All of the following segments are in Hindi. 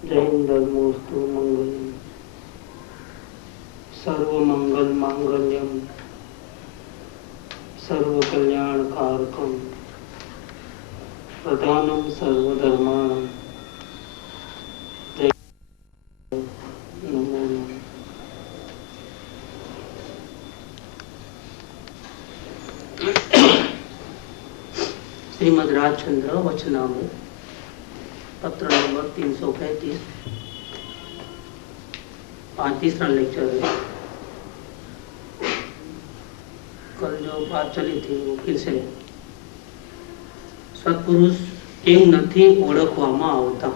जय धर्मोस्तु मंगलम सर्वमंगल मांगल्यम सर्व कल्याण कारकम प्रधानम सर्वधर्माणम जय नमो नमः। श्रीमद् राजचंद्र वचनामृत पत्र नंबर 335 तीसरा लेक्चर है। कल जो बात चली थी वो फिर से सत्पुरुष કેમ નથી ઓળખવામાં આવતા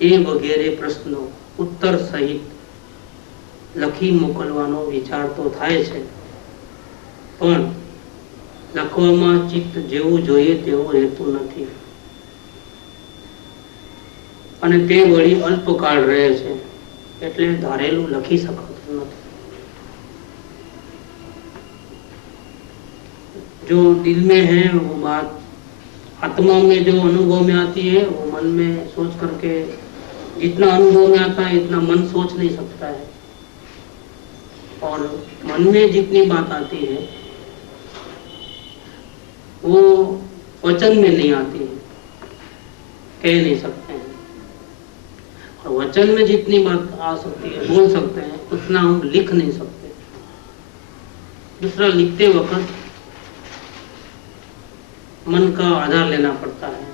એ વગેરે પ્રશ્નો ઉત્તર સહિત લખી મોકલવાનો વિચાર તો થાય છે, પણ લખવામાં ચિત્ત જેવું જોઈએ તેવું રહેતું નથી અને તે વળી અલ્પકાળ રહે છે, એટલે ધારેલું લખી શકાતું નથી। जो दिल में है वो बात आत्मा में जो अनुभव में आती है वो मन में सोच करके जितना अनुभव में आता है इतना मन सोच नहीं सकता है, और मन में जितनी बात आती है वो वचन में नहीं आती है, कह नहीं सकते हैं। और वचन में जितनी बात आ सकती है बोल सकते हैं उतना हम लिख नहीं सकते। दूसरा, लिखते वक्त मन का आधार लेना पड़ता है,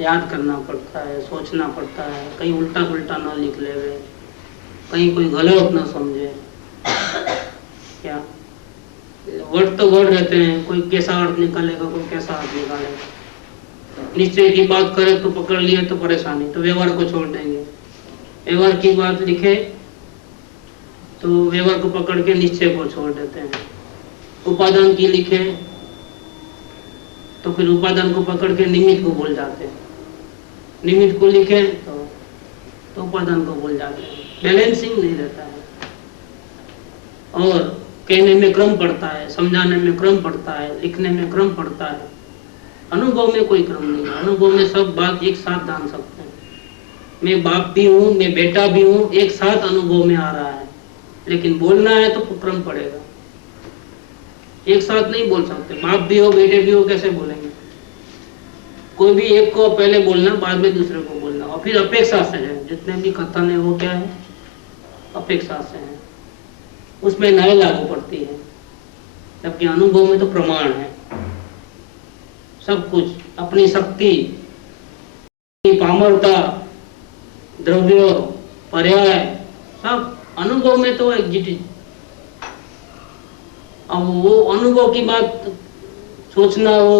याद करना पड़ता है, सोचना पड़ता है, कहीं उल्टा पुल्टा ना लिख ले, कहीं कोई गलत ना समझे। क्या वर्ड तो वर्ड रहते हैं, कोई कैसा अर्थ निकालेगा, कोई कैसा अर्थ निकालेगा। निश्चय की बात करे तो पकड़ लिए तो परेशानी, तो व्यवहार को छोड़ देंगे। व्यवहार की बात लिखे तो व्यवहार को पकड़ के निश्चय को छोड़ देते हैं। उपादान की लिखे तो फिर उपादान को पकड़ के निमित्त को भूल जाते हैं। निमित्त को लिखे तो उपादान को भूल जाते हैं। बैलेंसिंग नहीं रहता है, और कहने में क्रम पड़ता है, समझाने में क्रम पड़ता है, लिखने में क्रम पड़ता है। अनुभव में कोई क्रम नहीं है। अनुभव में सब बात एक साथ जान सकते हैं। मैं बाप भी हूँ, मैं बेटा भी हूँ, एक साथ अनुभव में आ रहा है, लेकिन बोलना है तो क्रम पड़ेगा। एक साथ नहीं बोल सकते। बाप भी हो बेटे भी हो, कैसे बोलेंगे? कोई भी एक को पहले बोलना, बाद में दूसरे को बोलना, और फिर अपेक्षा से है। जितने भी कथन है वो क्या है? अपेक्षा से है, उसमें नए लागू पड़ती है। जबकि अनुभव में तो प्रमाण है। सब कुछ अपनी शक्ति, पामरता, द्रव्य, पर्याय, सब अनुभव में तो एग्जिट। अब वो अनुभव की बात सोचना हो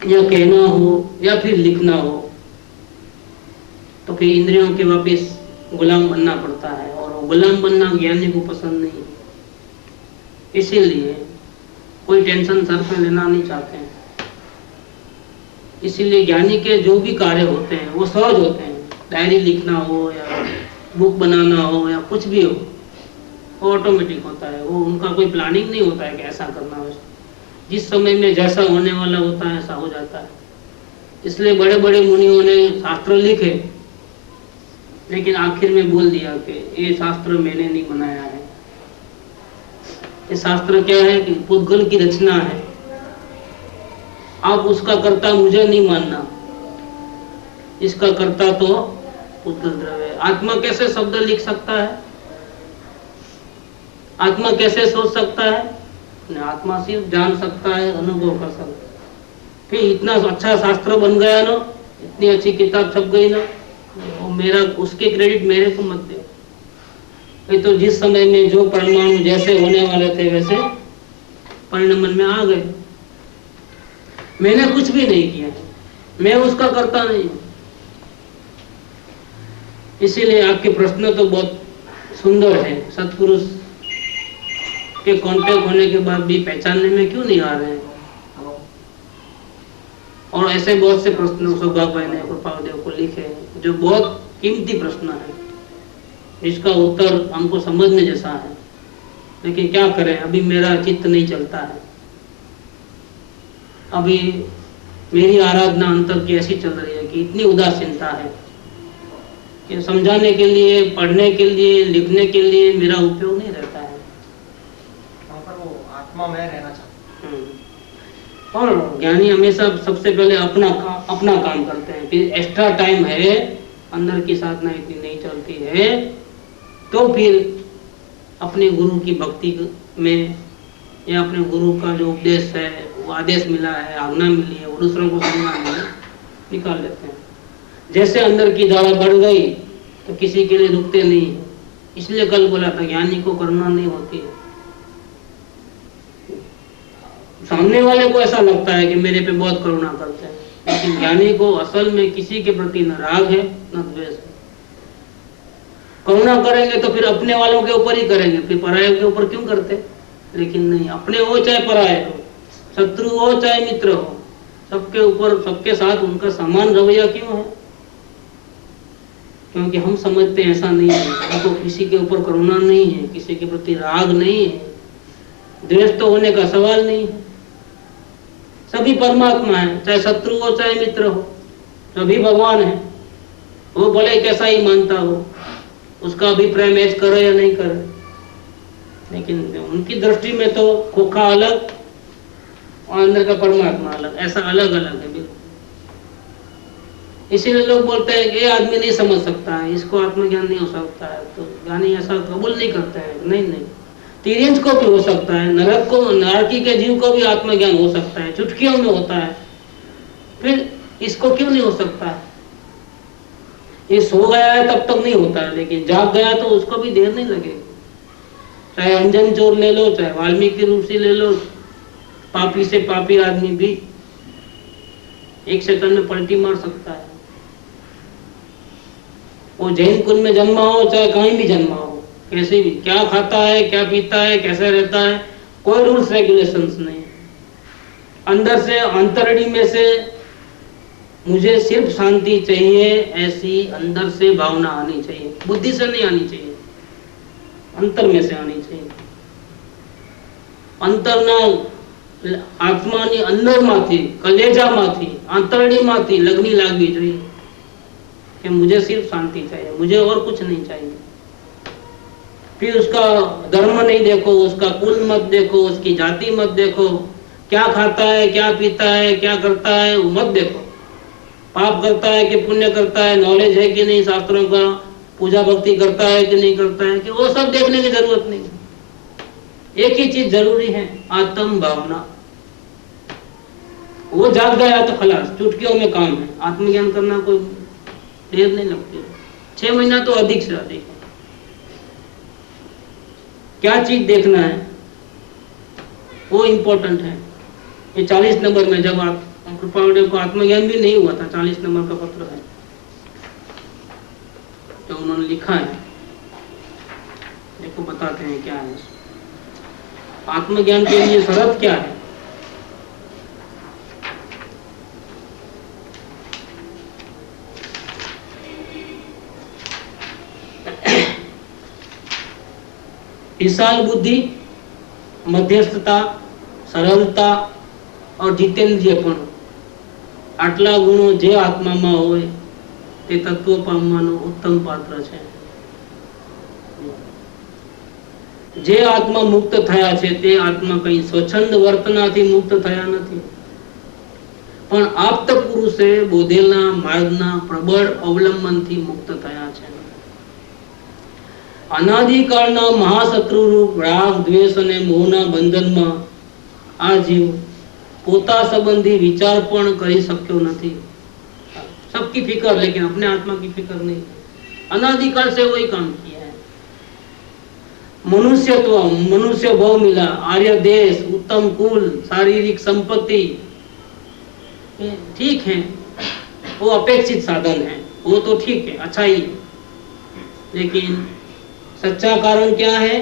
या कहना हो या फिर लिखना हो तो फिर इंद्रियों के वापिस गुलाम बनना पड़ता है, और वो गुलाम बनना ज्ञानी को पसंद नहीं। इसीलिए कोई टेंशन सर पे लेना नहीं चाहते हैं। इसीलिए ज्ञानी के जो भी कार्य होते हैं वो सहज होते हैं। डायरी लिखना हो या बुक बनाना हो या कुछ भी हो, वो ऑटोमेटिक होता है। वो उनका कोई प्लानिंग नहीं होता है कि ऐसा करना है। जिस समय में जैसा होने वाला होता है ऐसा हो जाता है। इसलिए बड़े बड़े मुनियों ने शास्त्र लिखे, लेकिन आखिर में बोल दिया कि ये शास्त्र मैंने नहीं बनाया है। ये शास्त्र क्या है कि पुद्गल की रचना है। आप उसका कर्ता मुझे नहीं मानना, इसका कर्ता तो पुद्गल द्रव्य है। आत्मा कैसे शब्द लिख सकता है? आत्मा कैसे सोच सकता है? आत्मा सिर्फ जान सकता है, अनुभव कर सकता है। फिर इतना अच्छा शास्त्र बन गया ना, इतनी अच्छी किताब छप गई ना, वो मेरा, उसके क्रेडिट मेरे को मत दे। तो जिस समय में जो परमाणु जैसे होने वाले थे वैसे परिणाम मन में आ गए। मैंने कुछ भी नहीं किया, मैं उसका करता नहीं हूं। इसीलिए आपके प्रश्न तो बहुत सुंदर है। सत्पुरुष के कांटेक्ट होने के बाद भी पहचानने में क्यों नहीं आ रहे हैं? और ऐसे बहुत से प्रश्न सौभाग्य भाई ने कृपादेव को लिखे जो बहुत कीमती प्रश्न है, इसका उत्तर हमको समझने जैसा है, लेकिन क्या करें, अभी मेरा चित्त नहीं चलता है। अभी मेरी आराधना अंतर की ऐसी चल रही है कि इतनी उदासीनता है कि समझाने के लिए, पढ़ने के लिए, लिखने के लिए मेरा उपयोग नहीं रहता है। वहाँ पर वो आत्मा में रहना चाहता है। और ज्ञानी हमेशा सबसे पहले अपना काम करते हैं, फिर एक्स्ट्रा टाइम है, अंदर की साधना इतनी नहीं चलती है, तो फिर अपने गुरु की भक्ति में या अपने गुरु का जो उपदेश है, वो आदेश मिला है, आज्ञा मिली है, वो दूसरों को समझाने में निकाल लेते हैं। जैसे अंदर की धारा बढ़ गई तो किसी के लिए रुकते नहीं। इसलिए कल बोला था ज्ञानी को करुणा नहीं होती है। सामने वाले को ऐसा लगता है कि मेरे पे बहुत करुणा करते हैं, लेकिन ज्ञानी को असल में किसी के प्रति न राग है न द्वेष है। करुणा करेंगे तो फिर अपने वालों के ऊपर ही करेंगे, फिर पराये के ऊपर क्यों करते? लेकिन नहीं, अपने हो चाहे पराये हो, शत्रु हो चाहे मित्र हो, सबके ऊपर, सबके साथ उनका समान रवैया क्यों है? क्योंकि हम समझते हैं ऐसा नहीं है, हमको किसी के ऊपर करुणा नहीं है, किसी के प्रति राग नहीं है, द्वेष तो होने का सवाल नहीं है। सभी परमात्मा है, चाहे शत्रु हो चाहे मित्र हो, सभी भगवान है। वो भले कैसा ही मानता हो, उसका अभिप्राय मैच करे या नहीं करे, लेकिन उनकी दृष्टि में तो खोखा अलग और अंदर का परमात्मा अलग, ऐसा अलग अलग है बिल्कुल। इसीलिए लोग बोलते हैं कि ये आदमी नहीं समझ सकता है, इसको आत्मज्ञान नहीं हो सकता है, तो ज्ञानी ऐसा कबूल नहीं करते हैं। नहीं नहीं, तिर्यंच को भी हो सकता है, नरक को, नरकी के जीव को भी आत्मज्ञान हो सकता है, चुटकियों में होता है, फिर इसको क्यों नहीं हो सकता है? ये सो गया है तब तक नहीं होता है, लेकिन जाग गया तो उसको भी देर नहीं लगेगी। चाहे अंजन चोर ले लो, चाहे वाल्मीकि ऋषि ले लो, पापी से पापी आदमी भी एक सेकंड में पलटी मार सकता है। वो जैन कुल में जन्मा हो चाहे कहीं भी जन्मा हो, कैसे भी, क्या खाता है, क्या पीता है, कैसे रहता है, कोई रूल्स रेगुलेशंस नहीं। अंदर से, अंतरड़ी में से मुझे सिर्फ शांति चाहिए, ऐसी अंदर से भावना आनी चाहिए, बुद्धि से नहीं आनी चाहिए, अंतर में से आनी चाहिए। अंतरना आत्मानी अंदरમાંથી, कलेजाમાંથી, आंतरડીમાંથી लगनी लागवी જોઈએ कि मुझे सिर्फ शांति चाहिए, मुझे और कुछ नहीं चाहिए। फिर उसका धर्म नहीं देखो, उसका कुल मत देखो, उसकी जाति मत देखो, क्या खाता है, क्या पीता है, क्या करता है, वो मत देखो। पाप करता है कि पुण्य करता है, नॉलेज है कि नहीं शास्त्रों का, पूजा भक्ति करता है कि नहीं करता है, कि वो सब देखने की जरूरत नहीं। एक ही चीज जरूरी है, आत्म भावना। वो जाग गया तो खलास, चुटकियों में काम है। आत्मज्ञान करना कोई देर नहीं लगती, 6 महीना तो अधिक से अधिक है। क्या चीज देखना है वो इम्पोर्टेंट है। ये 40 नंबर में, जब आप कृपादेव को आत्मज्ञान भी नहीं हुआ था, 40 नंबर का पत्र है जो उन्होंने लिखा है, देखो बताते हैं क्या है। आत्मज्ञान के लिए शर्त क्या है? विशाल बुद्धि, मध्यस्थता, सरलता और जितेंद्रियपणु, આટલા ગુણો જે આત્મામાં હોય તે તત્વ પામવાનો ઉત્તમ પાત્ર છે। જે આત્મા મુક્ત થયા છે તે આત્મા કઈ સ્વચ્છંદ વર્તનાથી મુક્ત થયા નથી, પણ આપ્ત પુરુષે બોધેલા માર્ગના પ્રબળ અવલંબનથી મુક્ત થયા છે। અનાદિકાળના મહાશત્રુ રૂપ રાગ, દ્વેષ અને મોહના બંધનમાં આ જીવ પોતા संबंधी विचार पण करी सक्यो नहीं। सबकी फिक्र, लेकिन अपने आत्मा की फिक्र नहीं। अनादिकाल से वही काम किया है। मनुष्यत्व, मनुष्य भाव मिला, आर्य देश, उत्तम कुल, शारीरिक संपत्ति, ठीक है, वो अपेक्षित साधन है, वो तो ठीक है, अच्छा ही, लेकिन सच्चा कारण क्या है?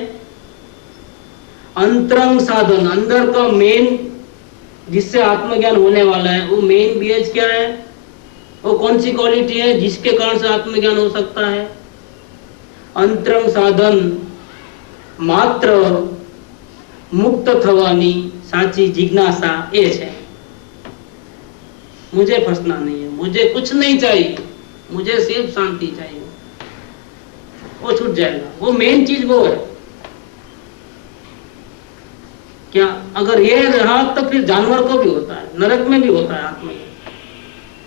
अंतरंग साधन, अंदर का मेन जिससे आत्मज्ञान होने वाला है, वो मेन बीएच क्या है? वो कौन सी क्वालिटी है जिसके कारण से आत्मज्ञान हो सकता है? अंतरंग साधन मात्र मुक्त थवानी साची जिज्ञासा ए छे। मुझे फंसना नहीं है, मुझे कुछ नहीं चाहिए, मुझे सिर्फ शांति चाहिए, वो छूट जाएगा। वो मेन चीज वो है। क्या अगर ये रहा तो फिर जानवर को भी होता है, नरक में भी होता है आत्मा।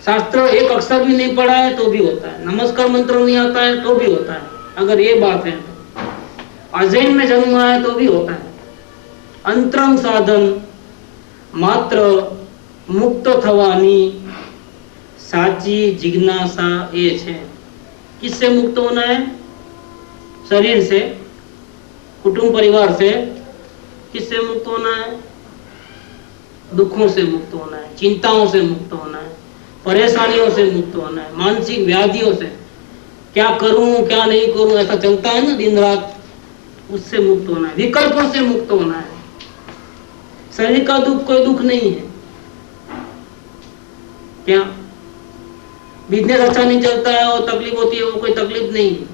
शास्त्र एक अक्षर भी नहीं पढ़ा है तो भी होता है, नमस्कार मंत्र नहीं आता है तो भी होता है। अगर ये बात है तो अजैन में जन्मा है तो भी होता है। अंतरंग साधन मात्र मुक्त थवानी साची जिज्ञासा ये है। किससे मुक्त होना है? शरीर से, कुटुंब परिवार से। किससे मुक्त होना है? दुखों से मुक्त होना है, चिंताओं से मुक्त होना है, परेशानियों से मुक्त होना है, मानसिक व्याधियों से। क्या करूं क्या नहीं करूं ऐसा चलता है ना दिन रात, उससे मुक्त होना है, विकल्पों से मुक्त होना है। शरीर का दुख कोई दुख नहीं है। क्या बिजनेस अच्छा नहीं चलता है और तकलीफ होती है, वो कोई तकलीफ नहीं है।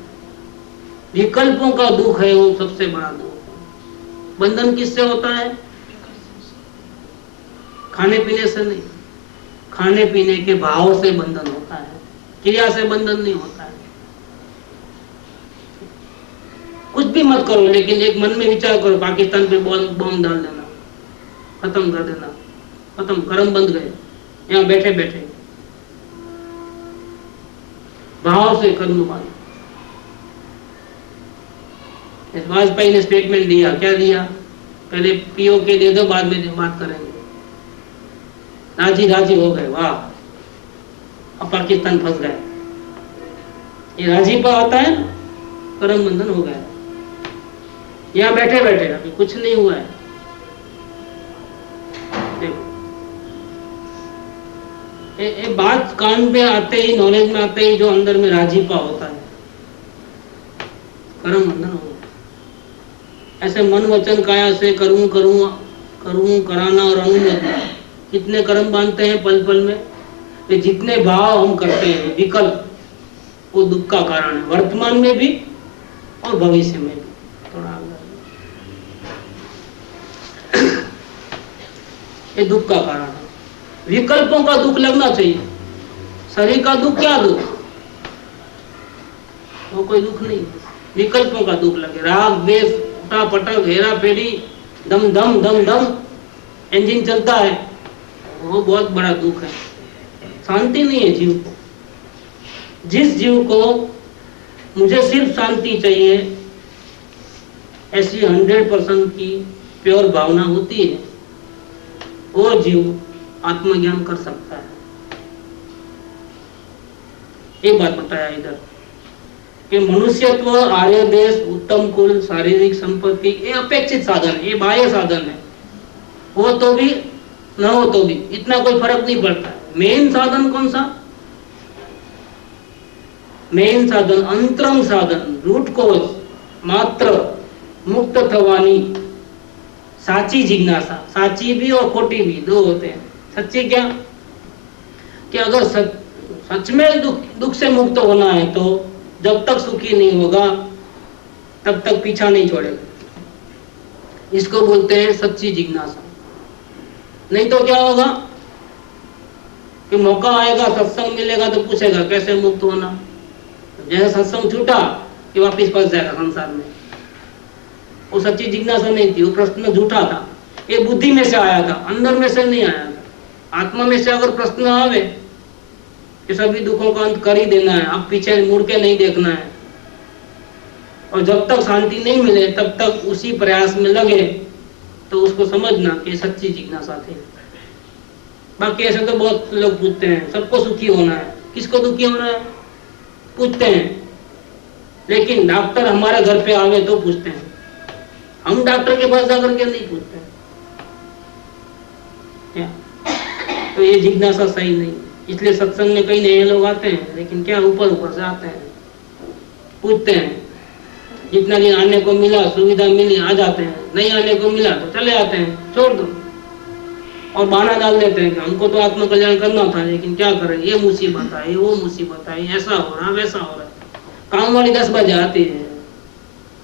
विकल्पों का दुख है वो सबसे बड़ा दुख। बंधन किससे होता है? खाने पीने से नहीं, खाने पीने के भाव से बंधन होता है, क्रिया से बंधन नहीं होता है। कुछ भी मत करो, लेकिन एक मन में विचार करो पाकिस्तान पे बॉम्ब डाल देना, खत्म कर देना, खत्म, कर्म बंद गए। यहाँ बैठे बैठे भाव से कर्म बांध। वाजपेयी ने स्टेटमेंट दिया, क्या दिया? पहले पीओ के दे दो, बाद में बात करेंगे। राजी राजी हो गए, वाह, अब पाकिस्तान फंस गए। ये राजी पर आता है, कर्म बंधन हो गया। यहाँ बैठे बैठे अभी कुछ नहीं हुआ है। देखो ये बात कान पे आते ही, नॉलेज में आते ही जो अंदर में राजीपा होता है, कर्म बंधन हो गया। ऐसे मन वचन काया से करूं करूं करूं कराना और अनुमति, कितने कर्म बांधते हैं पल पल में। ये जितने भाव हम करते हैं विकल्प, वो दुख का कारण है, वर्तमान में भी और भविष्य में भी। थोड़ा ये दुख का कारण है। विकल्पों का दुख लगना चाहिए। शरीर का दुख क्या दुख? वो कोई दुख नहीं। विकल्पों का दुख लगे, राग द्वेष, पटक, हेरा फेरी, दम दम दम दम, इंजन चलता है, वो बहुत बड़ा दुख है। शांति नहीं है जीव को। जिस जीव को मुझे सिर्फ शांति चाहिए, ऐसी 100% की प्योर भावना होती है, वो जीव आत्मज्ञान कर सकता है। एक बात बताया इधर कि मनुष्यत्व, आर्य देश, उत्तम कुल, शारीरिक संपत्ति ये अपेक्षित साधन है, ये बाह्य साधन है। हो तो भी न हो तो भी इतना कोई फर्क नहीं पड़ता है। मेन साधन कौन सा? मेन साधन, अंतरंग साधन, रूट कोज मात्र मुक्त थवानी साची जिज्ञासा। साची भी और खोटी भी दो होते हैं। सच्ची क्या? कि अगर सच में दुख से मुक्त होना है तो जब तक सुखी नहीं होगा तब तक पीछा नहीं छोड़ेगा। इसको बोलते हैं सच्ची जिज्ञासा। नहीं तो क्या होगा कि मौका आएगा, सत्संग मिलेगा तो पूछेगा कैसे मुक्त होना। जैसे सत्संग छूटा कि वापिस फंस जाएगा संसार में। वो सच्ची जिज्ञासा नहीं थी, वो प्रश्न झूठा था। ये बुद्धि में से आया था, अंदर में से नहीं आया था। आत्मा में से अगर प्रश्न आवे कि सभी दुखों का अंत कर ही देना है, अब पीछे मुड़ के नहीं देखना है, और जब तक शांति नहीं मिले तब तक उसी प्रयास में लगे, तो उसको समझना कि सच्ची जिज्ञासा थी। बाकी ऐसे तो बहुत लोग पूछते हैं सबको सुखी होना है, किसको दुखी होना है पूछते हैं, लेकिन डॉक्टर हमारे घर पे आवे तो पूछते हैं। हम डॉक्टर के पास जाकर के नहीं पूछते हैं। तो ये जिज्ञासा सही नहीं। इसलिए सत्संग में कई नए लोग आते हैं, लेकिन क्या ऊपर ऊपर से आते हैं, पूछते हैं। जितना दिन आने को मिला, सुविधा मिली, आ जाते हैं। नहीं आने को मिला तो चले आते हैं, छोड़ दो। और बहाना डाल देते हैं कि हमको तो आत्म कल्याण करना था, लेकिन क्या करें, ये मुसीबत आई, वो मुसीबत आई, ऐसा हो रहा वैसा हो रहा। काम वाली 10 बजे आती है,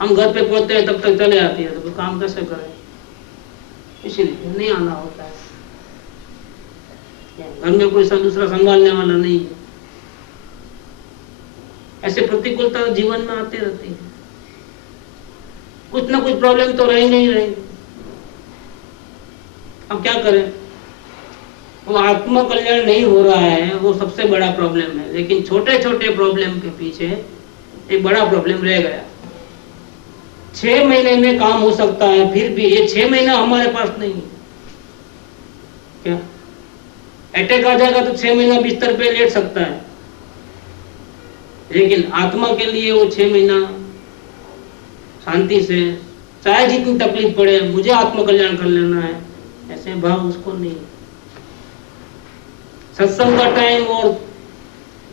हम घर पे पहुंचते हैं तब तक चले आती है, तो काम कैसे करें? इसलिए नहीं आना होता है। घर में कोई दूसरा संभालने वाला नहीं है। ऐसे प्रतिकूलता जीवन में आती रहती है, कुछ ना कुछ प्रॉब्लम तो रहेंगे ही रहेंगे। अब क्या करें? वो आत्म कल्याण नहीं हो रहा है, वो सबसे बड़ा प्रॉब्लम है। लेकिन छोटे छोटे प्रॉब्लम के पीछे एक बड़ा प्रॉब्लम रह गया। 6 महीने में काम हो सकता है, फिर भी ये 6 महीना हमारे पास नहीं है। क्या अटैक आ जाएगा तो 6 महीना बिस्तर पे लेट सकता है, लेकिन आत्मा के लिए वो 6 महीना शांति से, चाहे जितनी तकलीफ पड़े, मुझे आत्म कल्याण कर लेना है, ऐसे भाव उसको नहीं। सत्संग का टाइम और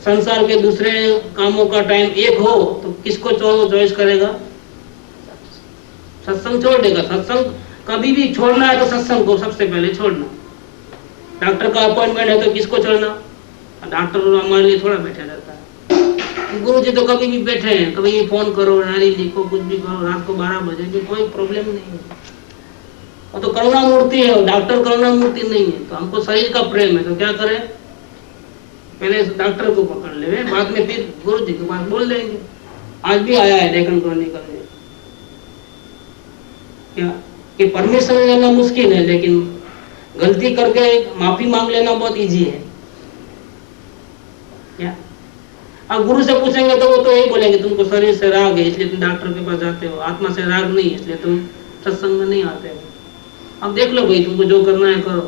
संसार के दूसरे कामों का टाइम एक हो तो किसको चॉइस करेगा? सत्संग छोड़ देगा। सत्संग कभी भी छोड़ना है तो सत्संग को सबसे पहले छोड़ना। डॉक्टर का अपॉइंटमेंट है तो किसको छोड़ना? डॉक्टर हमारे लिए थोड़ा बैठे रहता है। गुरु जी तो कभी भी बैठे हैं, कभी भी फोन करो, डायरी लिखो, कुछ भी करो, रात को 12 बजे भी कोई प्रॉब्लम नहीं है। वो तो करुणा मूर्ति है, डॉक्टर करुणा मूर्ति नहीं है। तो हमको शरीर का प्रेम है तो क्या करें? पहले डॉक्टर को पकड़ ले, बाद में फिर गुरु जी के पास बोल देंगे। आज भी आया है डेक्कन क्रॉनिकल में क्या कि परमिशन लेना मुश्किल है, लेकिन गलती करके माफी मांग लेना बहुत इजी है। क्या अब गुरु से पूछेंगे तो वो तो यही बोलेंगे तुमको शरीर से राग है इसलिए तुम डॉक्टर के पास जाते हो, आत्मा से राग नहीं है इसलिए तुम सत्संग में नहीं आते हो। अब देख लो भाई, तुमको जो करना है करो।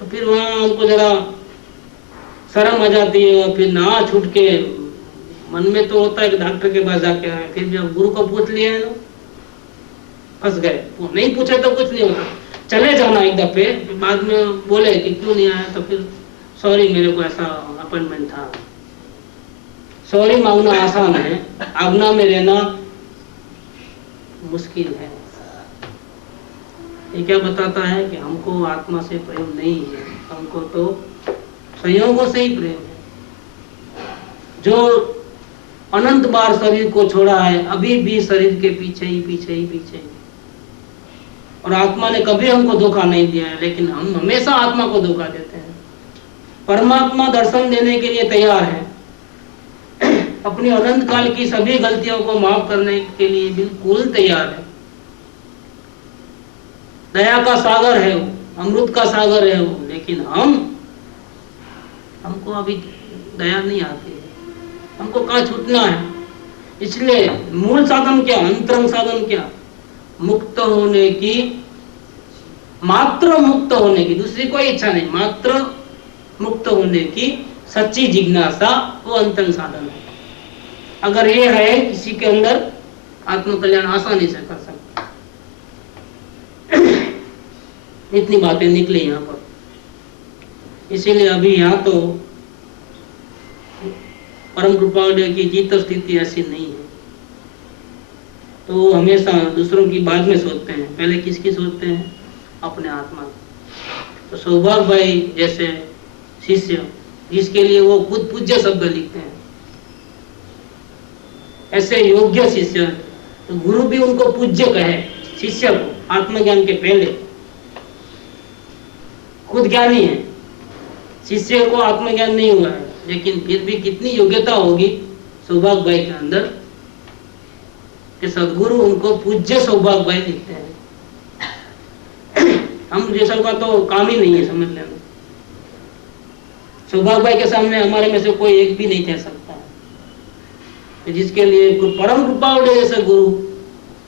तो फिर वहां हमको जरा शर्म आ जाती है, और फिर ना छूट के मन में तो होता है कि डॉक्टर के पास जाके आए, फिर जब गुरु को पूछ लिया है फंस गए। नहीं पूछे तो कुछ नहीं होता, चले जाना एक दफे, बाद में बोले कि क्यों नहीं आया, तो फिर सॉरी मेरे को ऐसा अपॉइंटमेंट था। सॉरी मांगना आसान है, आज्ञा में रहना मुश्किल है। ये क्या बताता है कि हमको आत्मा से प्रेम नहीं है, हमको तो संयोगों से ही प्रेम है। जो अनंत बार शरीर को छोड़ा है, अभी भी शरीर के पीछे ही पीछे ही पीछे ही। और आत्मा ने कभी हमको धोखा नहीं दिया है, लेकिन हम हमेशा आत्मा को धोखा देते हैं। परमात्मा दर्शन देने के लिए तैयार है, अपनी अनंत काल की सभी गलतियों को माफ करने के लिए बिल्कुल तैयार है। दया का सागर है वो, अमृत का सागर है वो, लेकिन हमको अभी दया नहीं आती है, हमको कहाँ छूटना है। इसलिए मूल साधन क्या, अंतरंग साधन क्या? मुक्त होने की, मात्र मुक्त होने की, दूसरी कोई इच्छा नहीं, मात्र मुक्त होने की सच्ची जिज्ञासा, वो अंतरंग साधन है। अगर ये है किसी के अंदर, आत्म कल्याण आसानी से कर सकता। इतनी बातें निकली यहाँ पर। इसीलिए अभी यहाँ तो परम कृपा की जीत स्थिति ऐसी नहीं है। तो हमेशा दूसरों की बाद में सोचते हैं, पहले किसकी सोचते हैं? अपने आत्मा की। तो सौभाग्य भाई जैसे शिष्य, जिसके लिए वो खुद पूज्य शब्द लिखते हैं, ऐसे योग्य शिष्य, तो गुरु भी उनको पूज्य कहे शिष्य को, आत्मज्ञान के पहले। खुद ज्ञानी है, शिष्य को आत्मज्ञान नहीं हुआ है, लेकिन फिर भी कितनी योग्यता होगी सौभाग्य भाई के अंदर कि सदगुरु उनको पूज्य सौभाग्य भाई लिखते हैं। हम जैसा का तो काम ही नहीं है, समझ लेना। सौभाग्य भाई के सामने हमारे में से कोई एक भी नहीं कह सकता है, जिसके लिए परम कृपा जैसे गुरु,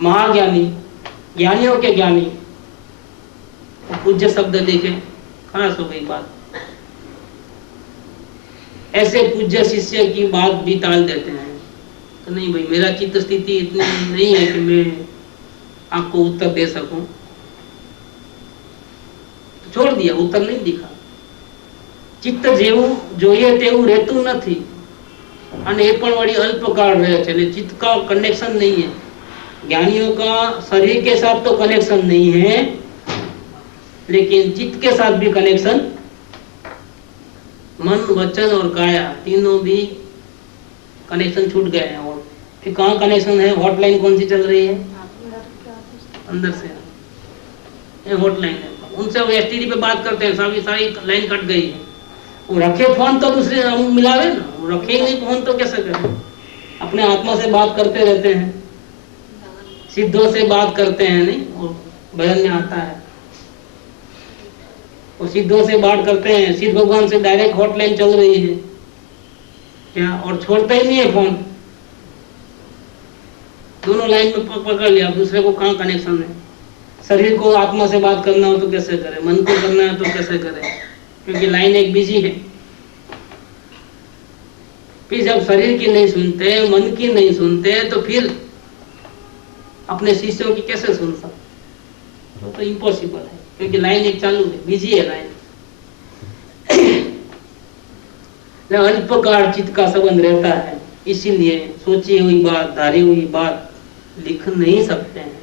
महाज्ञानी, ज्ञानियों के ज्ञानी, पूज्य शब्द देखे, खास हो गई बात। ऐसे पूज्य शिष्य की बात भी टाल देते हैं, तो नहीं भाई मेरा चित्त स्थिति इतनी नहीं है कि मैं आपको उत्तर दे सकूं। छोड़ दिया, उत्तर नहीं दिखा। चित्त जेवू જોઈએ તેવું રહેતું નથી, અને એ પણ વળી અલ્પકાળ રહે છે, એટલે चित्त का कनेक्शन नहीं है। ज्ञानियों का शरीर के साथ तो कनेक्शन नहीं है, लेकिन चित्त के साथ भी कनेक्शन, मन वचन और काया तीनों भी कनेक्शन छूट गए हैं। और फिर कहाँ कनेक्शन है? हॉटलाइन कौन सी चल रही है? अंदर से ये हॉटलाइन है, उनसे वो एसटीडी पे बात करते हैं, सारी सारी लाइन कट गई है। वो रखे फोन तो दूसरे मिलावे ना, वो रखे ही नहीं फोन तो कैसे करें? अपने आत्मा से बात करते रहते हैं, सिद्धों से बात करते हैं, नहीं वो भजन में आता है, वो सिद्धों से बात करते हैं, सिद्ध भगवान से डायरेक्ट हॉटलाइन चल रही है क्या, और छोड़ते ही नहीं है फोन, दोनों लाइन में पकड़ लिया, दूसरे को कहाँ कनेक्शन है? शरीर को आत्मा से बात करना हो तो कैसे करे, मन को करना है तो कैसे करे, क्योंकि लाइन एक बिजी है। फिर जब शरीर की नहीं सुनते, मन की नहीं सुनते, तो फिर अपने शिष्यों की कैसे सुन सकते? तो इम्पॉसिबल है, क्योंकि लाइन एक चालू है, बिजी है लाइन। अल्पकाल चित्त का संबंध रहता है, इसीलिए सोची हुई बात, धारी हुई बात लिख नहीं सकते हैं।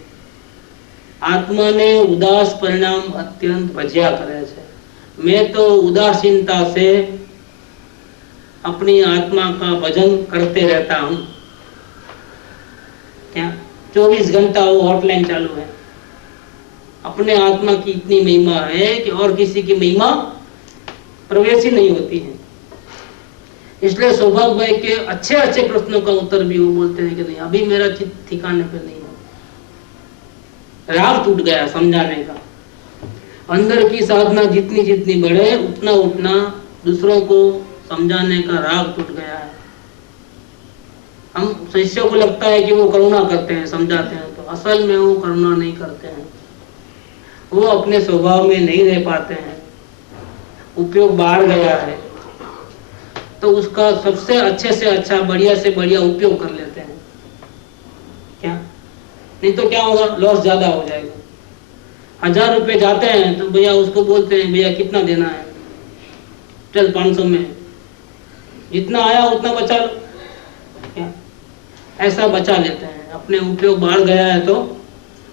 आत्मा ने उदास परिणाम अत्यंत भज्या करे छे। मैं तो उदासीनता से अपनी आत्मा का भजन करते रहता हूं। क्या 24 घंटा वो हॉटलाइन चालू है। अपने आत्मा की इतनी महिमा है कि और किसी की महिमा प्रवेश ही नहीं होती है। इसलिए सौभाग्य भाई के अच्छे अच्छे प्रश्नों का उत्तर भी वो बोलते हैं कि नहीं, अभी मेरा चित्त ठिकाने पे नहीं है, राग टूट गया समझाने का। अंदर की साधना जितनी जितनी बढ़े, उतना उतना दूसरों को समझाने का राग टूट गया है। हम शिष्यों को लगता है कि वो करुणा करते हैं, समझाते हैं, तो असल में वो करुणा नहीं करते हैं, वो अपने स्वभाव में नहीं रह पाते हैं, उपयोग बाहर गया है, तो उसका सबसे अच्छे से अच्छा, बढ़िया से बढ़िया उपयोग कर लेते हैं। क्या नहीं तो क्या होगा, लॉस ज्यादा हो जाएगा। 1000 रुपए जाते हैं तो भैया उसको बोलते हैं भैया कितना देना है, चल 500 में, जितना आया उतना बचा लो। क्या ऐसा बचा लेते हैं, अपने उपयोग बाहर गया है तो।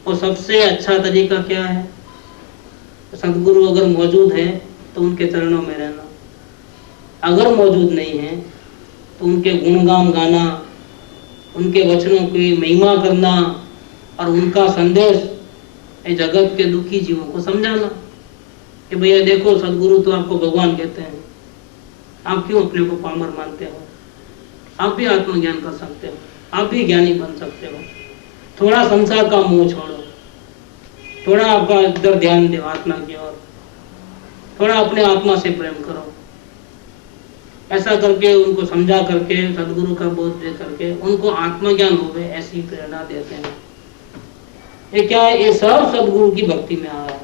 और सबसे अच्छा तरीका क्या है, सदगुरु अगर मौजूद है तो उनके चरणों में रहना, अगर मौजूद नहीं है तो उनके गुणगान गाना, उनके वचनों की महिमा करना और उनका संदेश जगत के दुखी जीवों को समझाना कि भैया देखो सदगुरु तो आपको भगवान कहते हैं, आप क्यों अपने को पामर मानते हो, आप भी आत्मज्ञान कर सकते हो, आप भी ज्ञानी बन सकते हो। थोड़ा संसार का मोह छोड़ो, थोड़ा आपका इधर ध्यान दो आत्मा की ओर, थोड़ा अपने आत्मा से प्रेम करो। ऐसा करके उनको समझा करके, सदगुरु का बोध दे करके उनको आत्मज्ञान हो गए, ऐसी प्रेरणा देते हैं। ये क्या है, ये सब सदगुरु की भक्ति में आया है।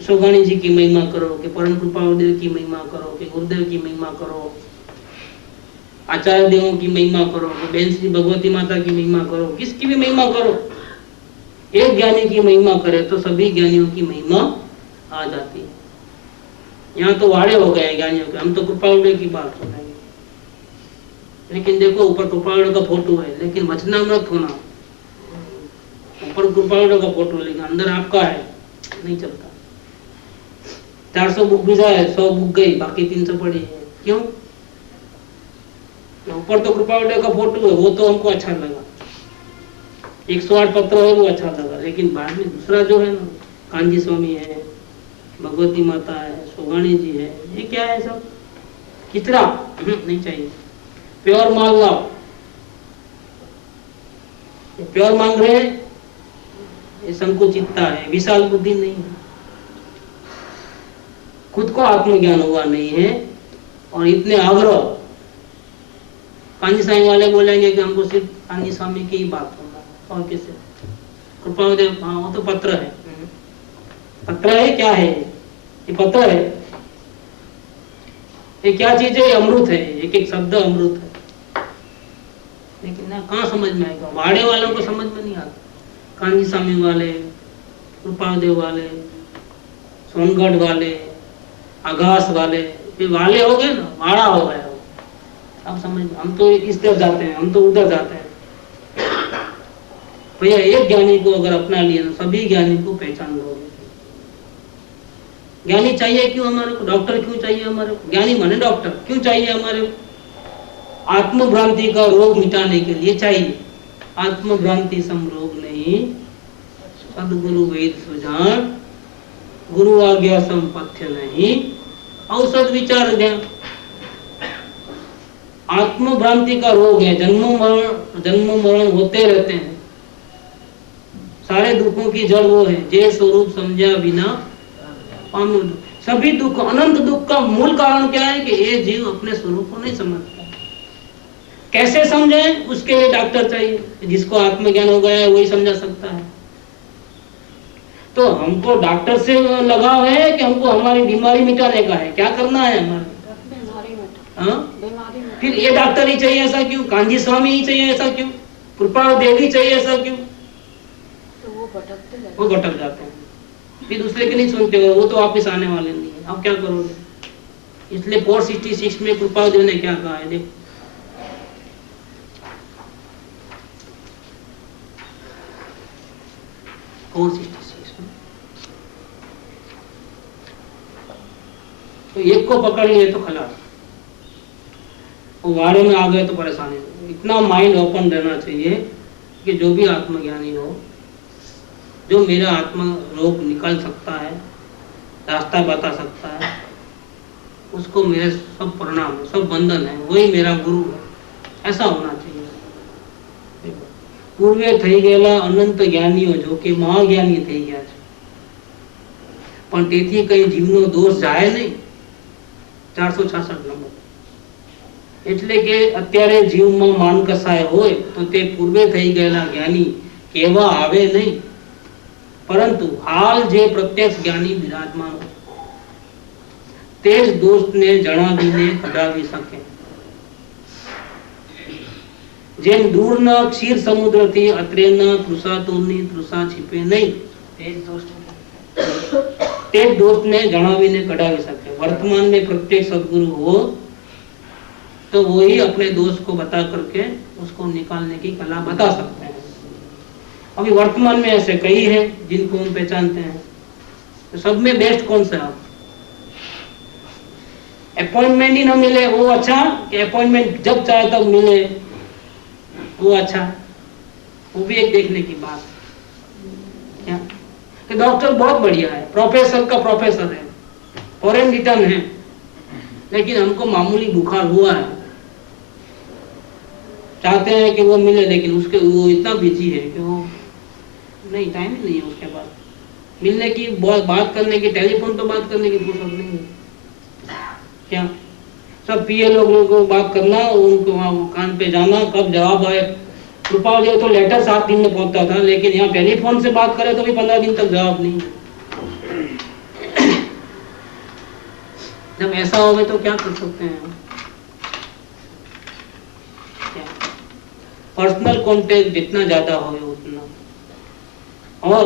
सोगानी जी की महिमा करो, कि परम कृपादेव की महिमा करो, कि गुरुदेव की महिमा करो, आचार्य देवों की महिमा करो, कि बहन श्री भगवती माता की महिमा करो, किसकी भी महिमा करो। एक ज्ञानी की महिमा करे तो सभी ज्ञानियों की महिमा आ जाती है। यहाँ तो वाड़े हो गए ज्ञानियों के, हम तो कृपालुदेव की बात सुनेंगे, लेकिन देखो ऊपर कृपालुदेव का फोटो है, लेकिन वचनामृत होना, ऊपर कृपालुदेव का फोटो लेकिन अंदर आपका है, नहीं चलता। 400 बुक भी जाए, 100 बुक गई, बाकी 300 पड़ी है। क्यों? ऊपर तो कृपालुदेव का फोटो है, वो तो हमको अच्छा लगा, 108 पत्र है वो अच्छा लगा, लेकिन बाद में दूसरा जो है ना, कांजी स्वामी है, भगवती माता है, सोगानी जी है, ये क्या है सब किचड़ा नहीं चाहिए। प्योर माल लाओ, प्योर मांग रहे हैं, ये संकुचितता है, विशाल बुद्धि नहीं है, खुद को आत्मज्ञान हुआ नहीं है, और इतने आग्रह। कांजी स्वामी वाले बोलेंगे कि हमको सिर्फ कांजी स्वामी की ही बात करना, और किसे? कृपादेव, हाँ वो तो पत्र है, पत्र है, क्या है ये? पत्र है। ये क्या चीज है? अमृत है, एक एक शब्द अमृत है। लेकिन ना कहाँ समझ में आएगा, वाड़े वालों को समझ में नहीं आता। कांजी स्वामी वाले, कृपादेव वाले, सोनगढ़ वाले, आगास वाले, ये वाले हो गए ना, वाड़ा हो गया। अब समझ में, हम तो इस तरफ जाते हैं, हम तो उधर जाते हैं। भैया एक ज्ञानी को अगर अपना लिया ना, सभी ज्ञानी को पहचान लोगे। ज्ञानी चाहिए क्यों हमारे को? डॉक्टर क्यों चाहिए हमारे को? ज्ञानी माने डॉक्टर क्यों चाहिए हमारे को? आत्मभ्रांति का रोग मिटाने के लिए चाहिए। आत्मभ्रांति सम रोग नहीं, सदगुरु वेद सुजान, गुरु आज्ञा संपथ्य नहीं, औसत विचार ज्ञान। आत्म भ्रांति का रोग है, जन्म मरण होते रहते हैं। सारे दुखों की जड़ वो है, जे स्वरूप समझा बिना पामु दुख। सभी दुख, अनंत दुख का मूल कारण क्या है कि ये जीव अपने स्वरूप को नहीं समझता। कैसे समझे, उसके लिए डॉक्टर चाहिए। जिसको आत्मज्ञान हो गया है वही समझा सकता है। तो हमको डॉक्टर से लगाव है कि हमको हमारी बीमारी मिटाने का है? क्या करना है हमारे? फिर ये डॉक्टर ही चाहिए ऐसा क्यों? कांजी स्वामी ही चाहिए ऐसा क्यों? कृपा देवी चाहिए ऐसा क्यों? तो वो भटक जाते हैं, फिर दूसरे के नहीं सुनते हो, वो तो वापिस आने वाले नहीं है। अब क्या करोगे? इसलिए 466 में कृपा देव ने क्या कहा है, देखो। तो एक को पकड़ लिए तो खलास, वो वारे में आ गए तो परेशानी। इतना माइंड ओपन रहना चाहिए कि जो भी आत्मज्ञानी हो, जो मेरा आत्म रोग निकाल सकता है, रास्ता बता सकता है, उसको मेरे सब प्रणाम है, सब बंधन है, वही मेरा गुरु है। ऐसा होना चाहिए। पूर्वे थई गયેલા अनंत ज्ञानीओ जो कि महाज्ञानी થઈ ગયા છે, પણ તેથી કઈ જીવનો દોષ જાય નહીં। 466 નંબર। એટલે કે અત્યારે જીવમાં માન કસાય હોય તો તે પૂર્વે થઈ ગયેલા જ્ઞાની કેવા આવે નહીં, પરંતુ હાલ જે પ્રત્યક્ષ જ્ઞાની વિરાજમાન હોય તે જ દોષને જણાવીને કઢાવી શકે। જેમ દૂરના ક્ષીર સમુદ્રથી અત્રેના તૃષાતુરની તૃષા छिपे नहीं, તે જ દોષને જણાવીને કઢાવી શકે। वर्तमान में प्रत्येक सद्गुरु हो तो वही अपने दोष को बता करके उसको निकालने की कला बता सकते हैं। अभी वर्तमान में ऐसे कई हैं जिनको हम पहचानते हैं। तो सब में बेस्ट कौन सा? अपॉइंटमेंट ही ना मिले वो अच्छा, कि अपॉइंटमेंट जब चाहे तब मिले वो अच्छा? वो भी एक देखने की बात है। क्या कि डॉक्टर बहुत बढ़िया है, प्रोफेसर का प्रोफेसर है, फॉरेन रिटर्न है, लेकिन हमको मामूली बुखार हुआ है, चाहते हैं कि वो मिले, लेकिन उसके वो इतना बिजी है कि वो नहीं, टाइम ही नहीं है उसके पास मिलने की, बात करने की, टेलीफोन पे बात करने की फुर्सत नहीं है। क्या सब पीए लोगों को बात करना, उनको वहाँ कान पे जाना, कब जवाब आए। कृपा जो तो लेटर 7 दिन में पहुंचता था, लेकिन यहाँ टेलीफोन से बात करे तो भी 15 दिन तक जवाब नहीं। जब ऐसा होगा तो क्या कर सकते हैं? पर्सनल कांटेक्ट जितना ज्यादा हो उतना, और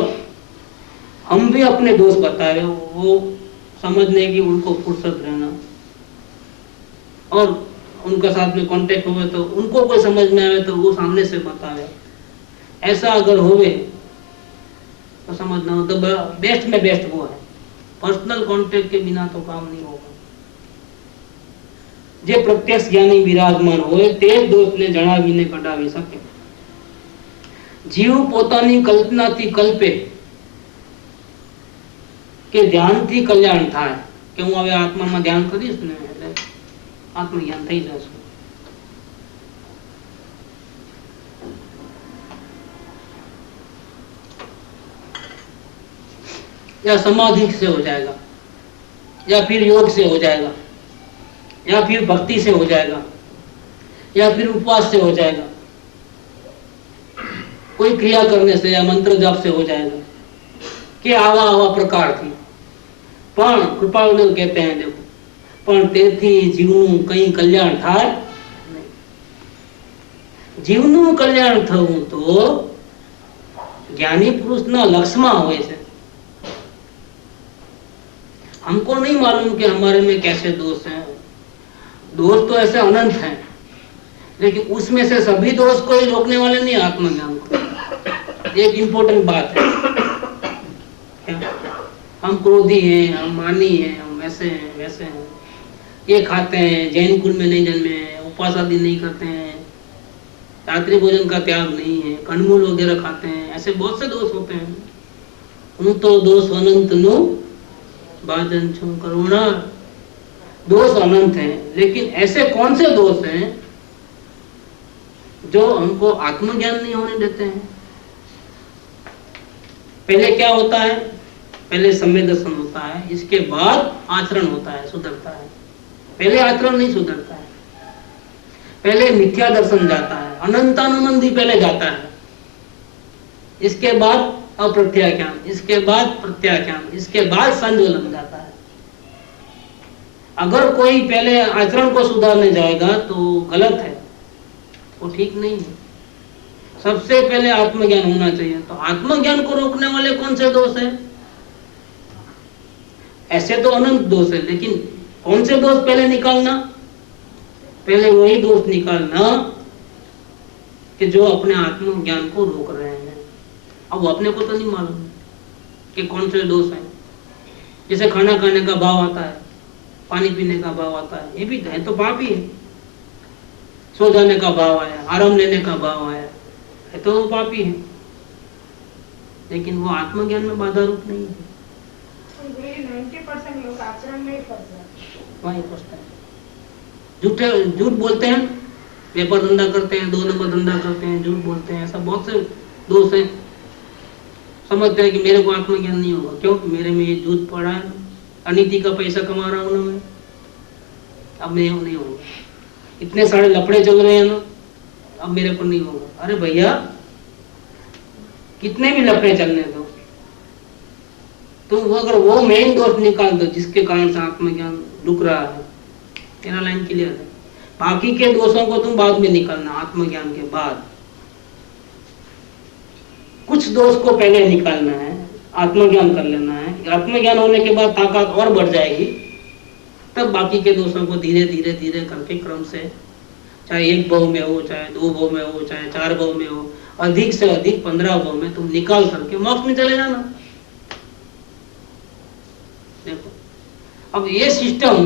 हम भी अपने दोस्त बता रहे हो, वो समझने की उनको फुर्सत रहना, और उनका साथ में कांटेक्ट होवे तो उनको कोई समझ में आवे तो वो सामने से बतावे। ऐसा अगर होवे तो समझना हो तो बेस्ट में बेस्ट वो है। पर्सनल कांटेक्ट के बिना तो काम नहीं होगा। जे प्रत्यक्ष ज्ञानी विराजमान होए ते दोषने जणावीने कढावी सके। जीव પોતાની કલ્પનાથી કલ્પે કે ધ્યાનથી કલ્યાણ થાય, કે હું હવે આત્મામાં ધ્યાન કરીશ ને એટલે આત્મજ્ઞાન થઈ જશે। या समाधि से हो जाएगा, या फिर योग से हो जाएगा, या फिर भक्ति से हो जाएगा, या फिर उपवास से हो जाएगा, कोई क्रिया करने से या मंत्र जाप से हो जाएगा, कि आवा आवा प्रकार थी। पण कृपालु कहते हैं देखो, पण तेथी जीवनु कई कल्याण थाय नहीं। जीवनु कल्याण थવું तो ज्ञानी पुरुषना लक्ष्यમાં હોય છે। हमको नहीं मालूम कि हमारे में कैसे दोष हैं। दोष तो ऐसे अनंत हैं, लेकिन उसमें से सभी दोष को ही रोकने वाले नहीं, आत्मज्ञान को। एक इम्पोर्टेंट बात है, क्या हम क्रोधी हैं, हम मानी हैं, हम ऐसे हैं वैसे हैं, ये खाते हैं, जैन कुल में नहीं जन्मे हैं, उपवास आदि नहीं करते हैं, रात्रि भोजन का त्याग नहीं है, कंदमूल वगैरह खाते हैं, ऐसे बहुत से दोष होते हैं। उन तो दोष अनंत नु भाजन छू करुणा, दोष अनंत हैं, लेकिन ऐसे कौन से दोष हैं जो हमको आत्मज्ञान नहीं होने देते हैं? पहले क्या होता है? पहले सम्यक दर्शन होता है, इसके बाद आचरण होता है, सुधरता है। पहले आचरण नहीं सुधरता है, पहले मिथ्या दर्शन जाता है, अनंतानुबंधी पहले जाता है, इसके बाद अप्रत्याख्यान, इसके बाद प्रत्याख्यान, इसके बाद संज्वलन जाता है। अगर कोई पहले आचरण को सुधारने जाएगा तो गलत है, वो ठीक नहीं है। सबसे पहले आत्मज्ञान होना चाहिए। तो आत्मज्ञान को रोकने वाले कौन से दोष हैं? ऐसे तो अनंत दोष है, लेकिन कौन से दोष पहले निकालना? पहले वही दोष निकालना कि जो अपने आत्मज्ञान को रोक रहे हैं। अब वो अपने को तो नहीं मालूम कि कौन से दोष हैं। जैसे खाना खाने का भाव आता है, पानी पीने का भाव आता है, ये भी है तो पाप ही है। सो जाने का भाव आया, आराम लेने का भाव आया, है तो वो पाप ही है, लेकिन वो आत्मज्ञान में बाधा रूप नहीं है। 90% लोग आचरण में ही फंस जाते हैं। वहीं फंसते हैं, झूठ बोलते हैं, व्यापार धंधा करते हैं, 2 नंबर धंधा करते हैं, झूठ बोलते हैं। ऐसा बहुत से दोष हैं। समझते हैं कि मेरे को आत्मज्ञान नहीं होगा, क्योंकि मेरे में ये झूठ पड़ा है, अनीति का पैसा कमा रहा हूं ना मैं, अब मेरे को नहीं होगा। इतने सारे लफड़े चल रहे हैं ना, अब मेरे को नहीं होगा। अरे भैया, कितने भी लफड़े चलने दो, तुम अगर वो मेन दोष निकाल दो जिसके कारण से आत्मज्ञान रुक रहा है, मेरा लाइन क्लियर है। बाकी के दोषों को तुम बाद में निकालना, आत्मज्ञान के बाद। कुछ दोष को पहले निकालना है, आत्मज्ञान कर लेना है। आत्मज्ञान होने के बाद ताकत और बढ़ जाएगी, तब बाकी के दोषों को धीरे धीरे धीरे करके क्रम से, चाहे 1 भाव में हो, चाहे 2 भाव में हो, चाहे 4 भाव में हो, अधिक से अधिक 15 भाव में तुम निकाल करके मोक्ष में चले जाना। देखो, अब ये सिस्टम,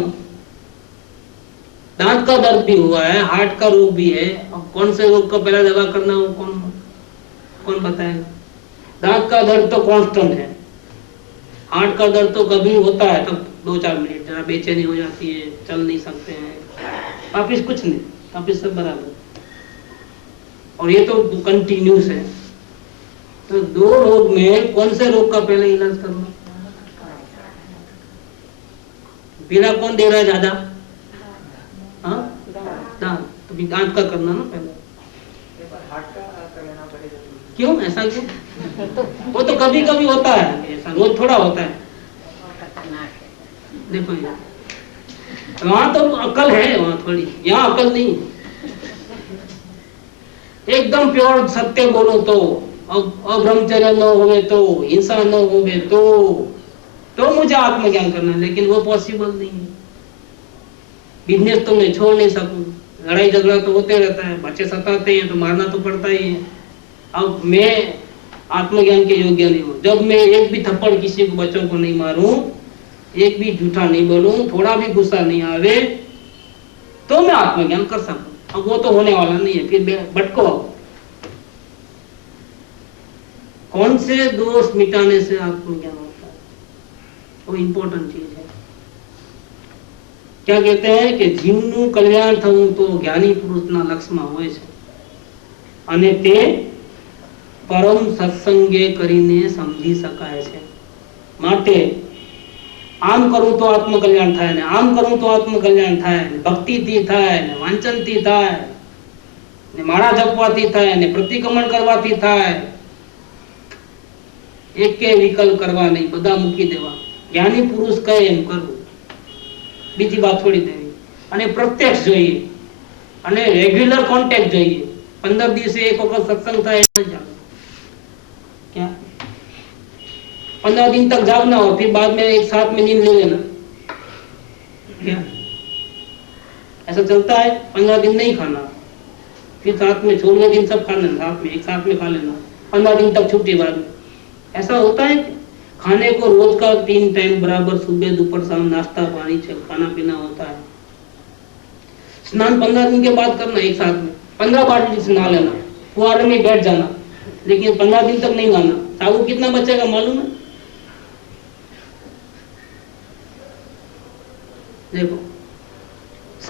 दांत का दर्द भी हुआ है, हार्ट का रोग भी है, अब कौन से रोग का पहला दवा करना हो कौन बताएगा? दांत का दर्द तो कांस्टेंट है, हार्ट का दर्द तो कभी होता है तब 2-4 मिनट जरा बेचैनी हो जाती है, चल नहीं सकते हैं, वापिस कुछ नहीं, वापिस सब बराबर। और ये तो कंटिन्यूस है। तो 2 रोग में कौन से रोग का पहले इलाज करना? पीड़ा कौन दे रहा है ज्यादा? दांत, तो भी दांत का करना ना पहले। क्यों ऐसा क्यों? वो तो कभी कभी होता है, ऐसा रोज थोड़ा होता है। देखो वहां तो अकल है, वहां थोड़ी, यहाँ अकल नहीं। एकदम प्योर सत्य बोलो तो, अब्रह्मचर्य न होवे तो, हिंसा न होवे तो मुझे आत्मज्ञान करना है, लेकिन वो पॉसिबल नहीं है। बिजनेस तो मैं छोड़ नहीं सकूं, लड़ाई झगड़ा तो होते रहता है, बच्चे सताते हैं तो मारना तो पड़ता ही है। अब मैं आत्मज्ञान के योग्य नहीं हूँ। जब मैं एक भी थप्पड़ किसी को, बच्चों को नहीं मारूं, एक भी झूठा नहीं बोलूं, थोड़ा भी गुस्सा नहीं आवे, तो मैं आत्मज्ञान कर सकूं। अब वो तो होने वाला नहीं है, फिर भटको। कौन से दोष मिटाने से आत्मज्ञान होता है, वो इंपॉर्टेंट चीज है। क्या कहते हैं कि जीवનું કલ્યાણ થવું તો જ્ઞાની પુરુષના લક્ષમાં હોય છે, અને તે પરમ સત્સંગે કરીને સમજી શકાય છે। માટે આમ કરું તો આત્મકલ્યાણ થાય ને આમ કરું તો આત્મકલ્યાણ થાય ને ભક્તિથી થાય ને વાંચનથી થાય ને માળા જપવાથી થાય ને પ્રતિક્રમણ કરવાથી થાય। એકે વિકલ્પ કરવા નહીં, બધા મૂકી દેવા। જ્ઞાની પુરુષ કહે એમ કરવું, બીજી વાત છોડી દેવી। અને પ્રત્યક્ષ જોઈએ અને રેગ્યુલર કોન્ટેક્ટ જોઈએ। 15 દિવસે એક વખત સત્સંગ થાય ન જાવ, क्या 15 दिन तक जागना हो, फिर बाद में एक साथ में नींद ले लेना, क्या ऐसा चलता है? 15 दिन नहीं खाना, फिर साथ में 16वें दिन सब खा लेना, साथ में एक साथ में खा लेना, 15 दिन तक छुट्टी बाद में। ऐसा होता है? खाने को रोज का 3 टाइम बराबर, सुबह दोपहर शाम नाश्ता पानी खाना पीना होता है। स्नान 15 दिन के बाद करना एक साथ में, 15 बाल्टी से नहा लेना, फुहारे में बैठ जाना, लेकिन 15 दिन तक नहीं नहाना। साबु कितना बचेगा मालूम है?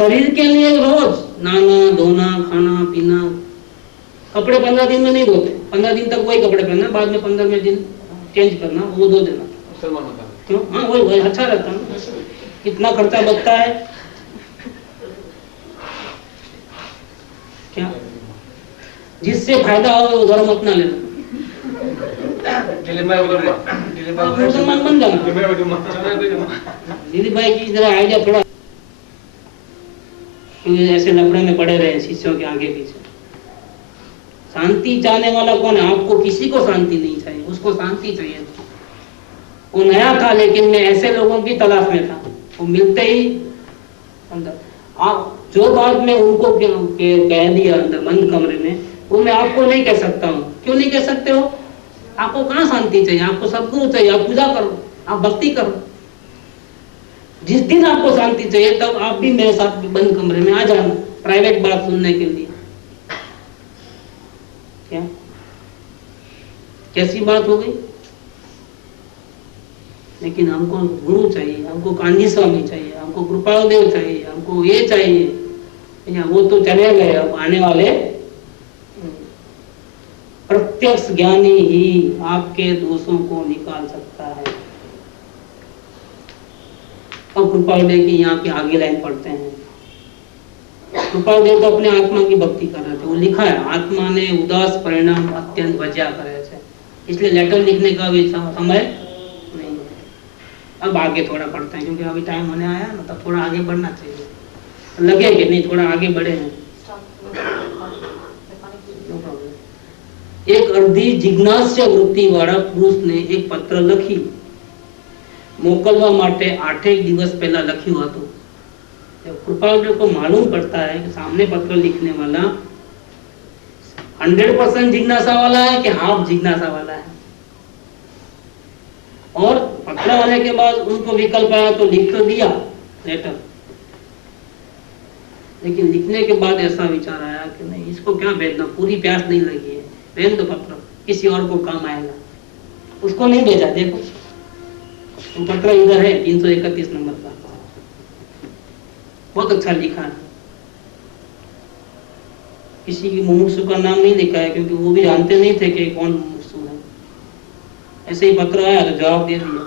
शरीर के लिए रोज नहाना धोना खाना पीना, कपड़े 15 दिन में नहीं धोते, 15 दिन तक वही कपड़े पहनना, बाद में 15वें दिन चेंज करना, वो धो देना। मुसलमान होता है। क्यों? हाँ वही अच्छा रहता है ना, कितना खर्चा बचता है। क्या जिससे फायदा हो वो धर्म अपना लेना, मुसलमान बन जाना। दीदी भाई की जरा आइडिया थोड़ा, क्योंकि ऐसे लफड़े में पड़े रहे शिष्यों के आगे पीछे। शांति चाहने वाला कौन है? आपको किसी को शांति नहीं चाहिए, उसको शांति चाहिए। वो नया था लेकिन मैं ऐसे लोगों की तलाश में था, वो मिलते ही अंदर आप जो बात में उनको कह दिया अंदर बंद कमरे में, वो मैं आपको नहीं कह सकता हूँ। क्यों नहीं कह सकते हो? आपको कहाँ शांति चाहिए? आपको सद्गुरु चाहिए, आप पूजा करो, आप भक्ति करो। जिस दिन आपको शांति चाहिए तब आप भी मेरे साथ बंद कमरे में आ जाना, प्राइवेट बात सुनने के लिए। क्या कैसी बात हो गई? लेकिन हमको गुरु चाहिए, हमको कांजी स्वामी चाहिए, हमको कृपाल देव चाहिए, हमको ये चाहिए। या वो तो चले गए, अब आने वाले प्रत्यक्ष ज्ञानी ही आपके दोषों को निकाल सकता है। अब कृपाल देव की यहाँ की आगे लाइन पढ़ते हैं। कृपाल देव तो अपने आत्मा की भक्ति कर रहे थे, वो लिखा है आत्मा ने उदास परिणाम अत्यंत भज्या करे थे, इसलिए लेटर लिखने का भी समय नहीं है। अब आगे थोड़ा पढ़ते हैं क्योंकि अभी टाइम होने आया ना, तब थोड़ा आगे बढ़ना चाहिए, लगे कि नहीं थोड़ा आगे बढ़े हैं। एक अर्धी जिज्ञास्य वृत्ति वाला पुरुष ने एक पत्र लखी, मोकलवा माटे 8 દિવસ पहला लख्યું હતું। कृपाल को मालूम पड़ता है कि सामने पत्र लिखने वाला 100% जिज्ञासा वाला है कि हाफ जिज्ञासा वाला है। और पत्र वाले के बाद उनको विकल्प आया तो लिख तो दिया लेटर, लेकिन लिखने के बाद ऐसा विचार आया कि नहीं इसको क्या भेजना, पूरी प्यास नहीं लगी है, भेज दो पत्र, किसी और को काम आएगा। उसको नहीं भेजा। देखो तो पत्र इधर है 331 नंबर का, बहुत अच्छा लिखा है। किसी की मुमुक्षु का नाम नहीं लिखा है क्योंकि वो भी जानते नहीं थे कि कौन मुमुक्षु है। ऐसे ही पत्र आया तो जवाब दे दिया।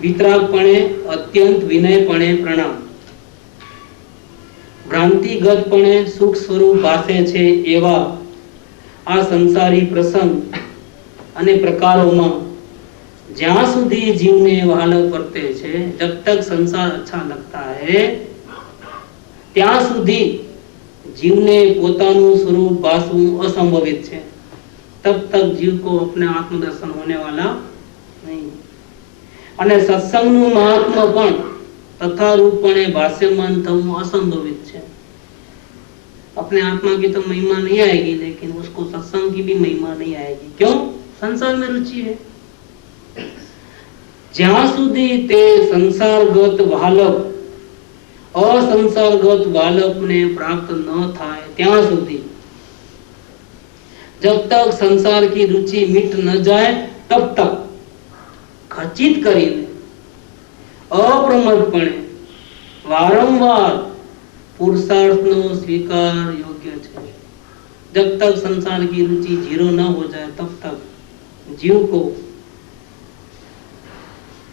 वितरागपणे अत्यंत विनयपणे प्रणाम। भ्रांतिगतपणे સુખ સ્વરૂપ ભાસે છે એવા આ સંસારી પ્રસંગ અને પ્રકારોમાં જ્યાં સુધી જીવને વહાલો વર્તે છે, जब तक संसार अच्छा लगता है ત્યાં સુધી જીવને પોતાનું સ્વરૂપ ભાસવું असंभवित છે। तब तक जीव को अपने आत्मदर्शन होने वाला नहीं। અને સત્સંગનું મહાત્મ્ય પણ तथा रूपणे भाष्यमान थवुं असंभवित है। अपने आत्मा की तो महिमा नहीं आएगी, लेकिन उसको सत्संग की भी महिमा नहीं आएगी। क्यों? संसार में रुचि है। ज्यां सुधी ते संसारगत वालप असंसारगत वालप ने प्राप्त न थाय त्यां सुधी, जब तक संसार की रुचि मिट न जाए तब तक खचित करीने अप्रमदपणे वारंवार पुरुषार्थनो स्वीकार योग्य है। जब तक संसार की रुचि 0 न हो जाए तब तक जीव को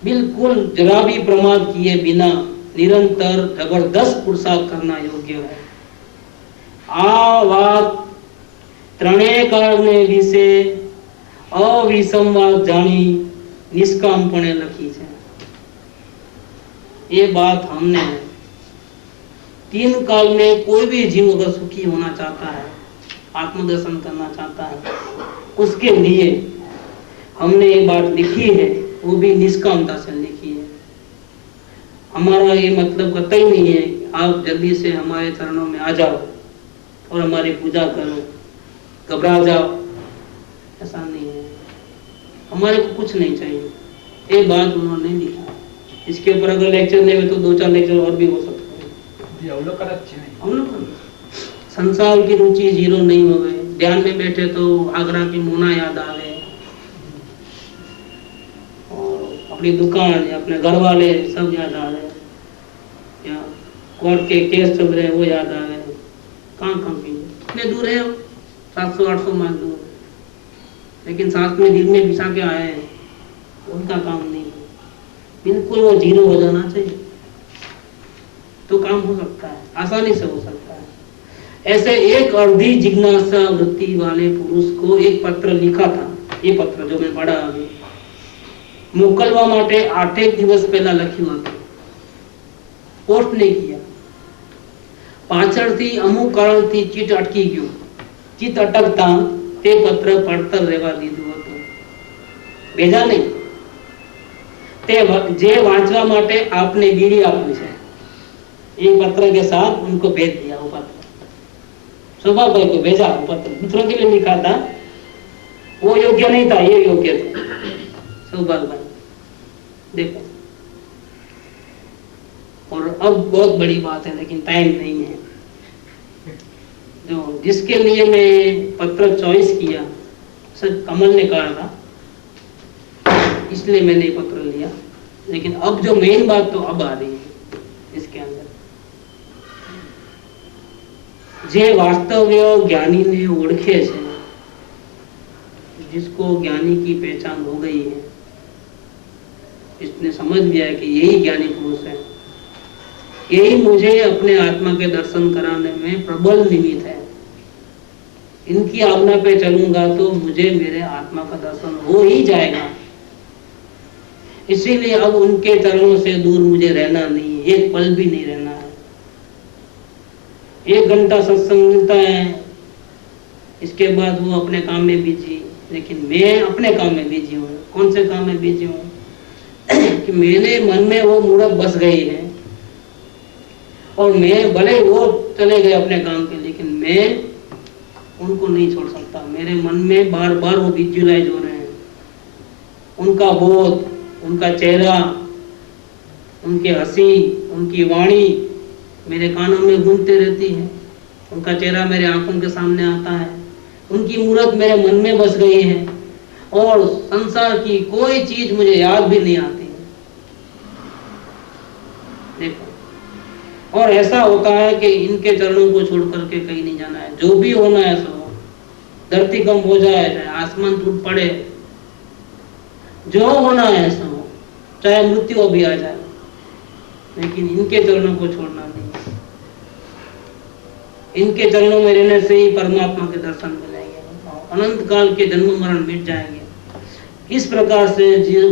बिल्कुल जरा भी प्रमाद किए बिना निरंतर जबरदस्त पुरुषार्थ करना योग्य है। आ बात त्रणेय कारणे विषे अविसंवाद जानी निष्कामपणे लखी है। ये बात हमने 3 काल में कोई भी जीव अगर सुखी होना चाहता है, आत्मदर्शन करना चाहता है, उसके लिए हमने ये बात लिखी है, वो भी निष्कामता से लिखी है। हमारा ये मतलब कतई नहीं है कि आप जल्दी से हमारे चरणों में आ जाओ और हमारी पूजा करो, घबरा जाओ, ऐसा नहीं है। हमारे को कुछ नहीं चाहिए, ये बात उन्होंने लिखा। इसके ऊपर अगर लेक्चर ले तो 2-4 लेक्चर और भी हो सकते हैं। अवलोकन संसार की रुचि 0 नहीं हो गए, ध्यान में बैठे तो आगरा की मोना याद आ गए, और अपनी दुकान, अपने घर वाले सब याद आ गए, या कोर्ट के केस चल रहे हैं वो याद आ गए। कहाँ पिएंगे, इतने दूर है, 700-800 माइल दूर, लेकिन साथ में दिल में बिछा के आए हैं, उनका काम नहीं है। बिल्कुल वो जीरो हो जाना चाहिए तो काम हो सकता है, आसानी से हो सकता है। ऐसे एक अर्धी जिज्ञासा वृत्ति वाले पुरुष को एक पत्र लिखा था, ये पत्र जो मैं पढ़ा अभी, मोकलवा माटे 8 દિવસ પહેલા લખ્યું હતું, પોસ્ટ નહીં કિયા, પાછળથી અમુક કારણથી ચીટ અટકી ગયું, ચીટ અટકતા તે પત્ર પડતર રહેવા દીધું હતું, ભેજા નહીં, તે જે વાંચવા માટે આપને બીડી આપ્યું છે, एक पत्र के साथ उनको भेज दिया। वो पत्र शोभा भाई को भेजा, वो पत्र दूसरों के लिए लिखा था, वो योग्य नहीं था, ये योग्य था। शोभा भाई देखो, और अब बहुत बड़ी बात है लेकिन टाइम नहीं है। जो जिसके लिए मैं पत्र चॉइस किया सर कमल ने कहा था, इसलिए मैंने पत्र लिया, लेकिन अब जो मेन बात तो अब आ रही है इसके अंदर, જે વાસ્તવ્ય જ્ઞાની ने ઓળખે છે, जिसको ज्ञानी की पहचान हो गई है, इसने समझ लिया है कि यही ज्ञानी पुरुष है, यही मुझे अपने आत्मा के दर्शन कराने में प्रबल निमित्त है, इनकी आज्ञा पे चलूंगा तो मुझे मेरे आत्मा का दर्शन हो ही जाएगा। इसीलिए अब उनके चरणों से दूर मुझे रहना नहीं, एक पल भी नहीं रहना है। 1 घंटा सत्संग मिलता है, इसके बाद वो अपने काम में बिजी, लेकिन मैं अपने काम में बिजी हूँ। कौन से काम में बिजी हूँ कि मेरे मन में वो मूर्ख बस गई है, और मैं भले वो चले गए अपने काम के, लेकिन मैं उनको नहीं छोड़ सकता। मेरे मन में बार बार वो विजुअलाइज हो रहे हैं, उनका बोध, उनका चेहरा, उनकी हंसी, उनकी वाणी मेरे कानों में गूंजते रहती है, उनका चेहरा मेरे आंखों के सामने आता है, उनकी मूर्त मेरे मन में बस गई है, और संसार की कोई चीज मुझे याद भी नहीं आती है। देखो, और ऐसा होता है कि इनके चरणों को छोड़ करके कहीं नहीं जाना है। जो भी होना है सो, धरती कम हो जाए, चाहे आसमान टूट पड़े, जो होना है सो, चाहे मृत्यु भी आ जाए, लेकिन इनके चरणों को छोड़ना नहीं। इनके चरणों में रहने से ही परमात्मा के दर्शन मिलेंगे, अनंत काल के जन्म मरण मिट जाएंगे। इस प्रकार से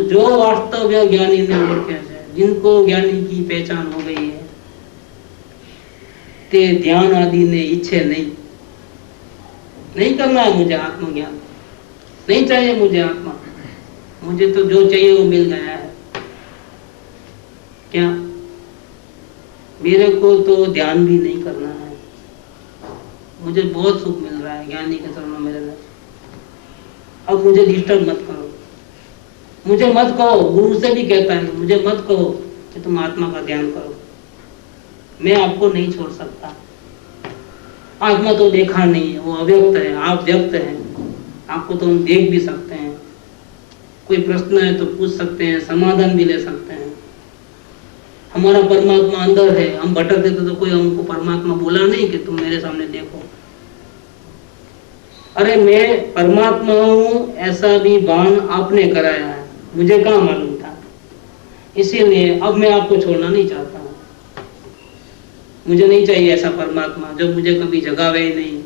जो वास्तव ज्ञानी ने ओळखे है, जिनको ज्ञानी की पहचान हो गई है, ते ध्यान आदि ने इच्छे नहीं करना है मुझे आत्मज्ञान, नहीं चाहिए मुझे आत्मा, मुझे तो जो चाहिए वो मिल गया है। क्या मेरे को तो ध्यान भी नहीं करना है, मुझे बहुत सुख मिल रहा है ज्ञानी के चरणों में रहने। अब मुझे डिस्टर्ब मत करो, मुझे मत कहो, गुरु से भी कहता है मुझे मत कहो कि तुम आत्मा का ध्यान करो, मैं आपको नहीं छोड़ सकता। आत्मा तो देखा नहीं है, वो अव्यक्त है, आप व्यक्त हैं, आपको तो हम देख भी सकते हैं, कोई प्रश्न है तो पूछ सकते हैं, समाधान भी ले सकते हैं। हमारा परमात्मा अंदर है, हम भटकते तो कोई हमको परमात्मा बोला नहीं कि तुम मेरे सामने देखो। अरे मैं परमात्मा हूँ ऐसा भी भान आपने कराया है, मुझे कहाँ मालूम था। इसीलिए अब मैं आपको छोड़ना नहीं चाहता हूँ। मुझे नहीं चाहिए ऐसा परमात्मा जो मुझे कभी जगावे नहीं,